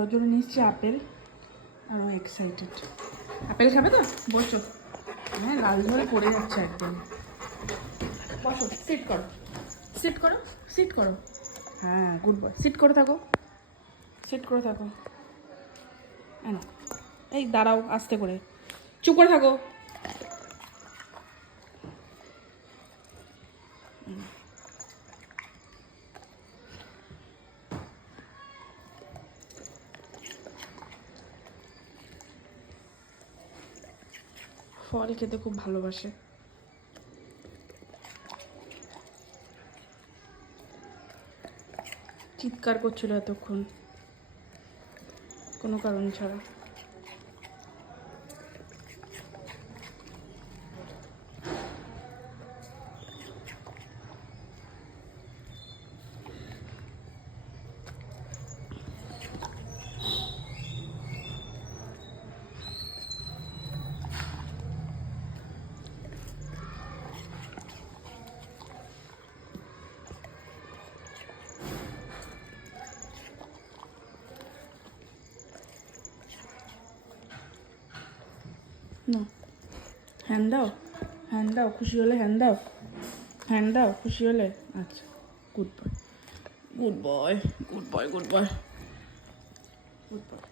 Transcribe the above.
ওর জন্য নিচ্ছি আপেল, আর ও excited. Apple খাবে তো? বসো। হ্যাঁ, লাল ঝোল পড়ে যাচ্ছে একদম। বসো, সিট করো, সিট করো, সিট করো। হ্যাঁ, গুড বয়, সিট করে থাকো, সিট করে থাকো। এই দাঁড়াও, আস্তে করে, চুপ করে থাকো। ফল খেতে খুব ভালোবাসে। চিৎকার করছিল এতক্ষণ কোনো কারণ ছাড়া। না, হ্যান্ড দাও, হ্যান্ড দাও, খুশি হলে হ্যান্ড দাও, হ্যান্ড দাও খুশি হলে। আচ্ছা, good boy, good boy, good boy, good boy, good boy.